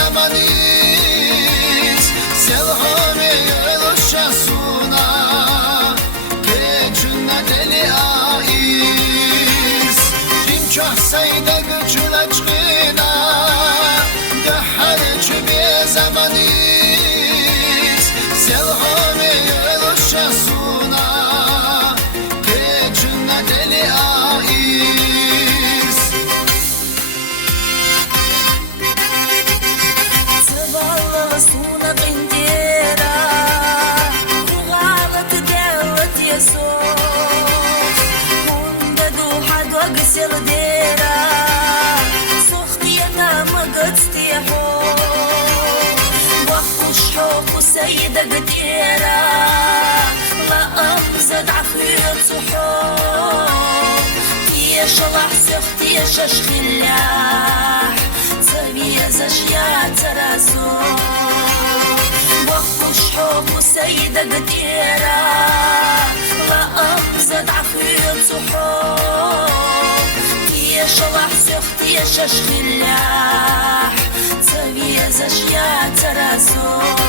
zamaniz Selhome yeluşa suna Keçuna deli aiz Rimçah sayda gücün açkına Dehar çübiye zamaniz Selhome yeluşa suna Keçuna deli aiz Suna qindera Ghalat dawat yasuf Munda duha dwaqsil dera Sukhti ana maqad stihu Wahku shhuq sayda qtira La amzad akhir suhuf Tiesh lahsakh tiesh ashkhillah Zaviez ashya tarazu وحوق سيدة قديرة لا أمزد عخير صحوق تيش لحسخ تيش أشخلاح تسويز أشياء ترازوق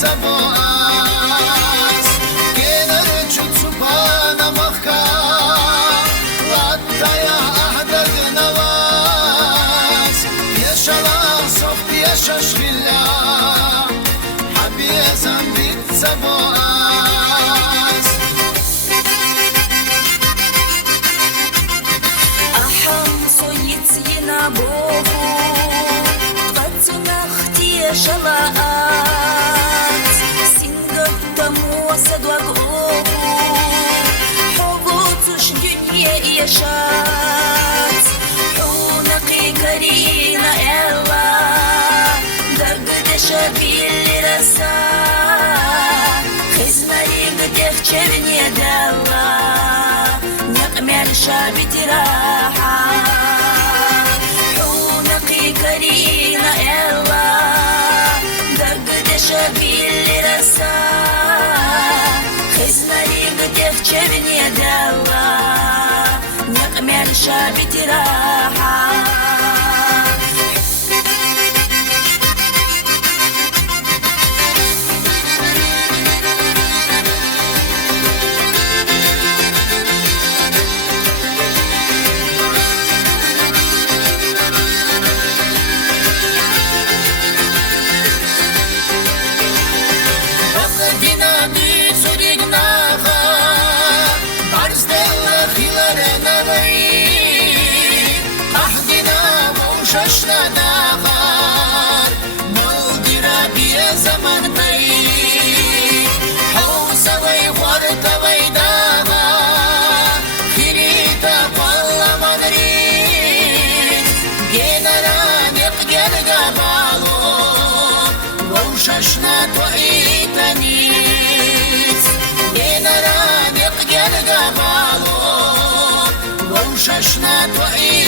Zaboaz Kenar çutubana mahka Lattaya ahdag navaz Yaşala sof yaşa şvilla Habiye zambit zaboaz Aham soyit yina bohu Qatsuna khti yaşala حبوتش دنيا يشات حونقي كرينا إلا دقدش باللي رسا خزمري قدف черни دالا نقمل شابت راحة حونقي كرينا إلا دقدش باللي رسا خزمري قدف черни دالا نقمل شابت راحة ششنا نغار ملقرا بيا زمن طيب حوسا ويغورتا ويداغا خريتا والله ما نريد جينا نقجر قبالو وششنا توعيتا نيز جينا نقجر قبالو وششنا توعيتا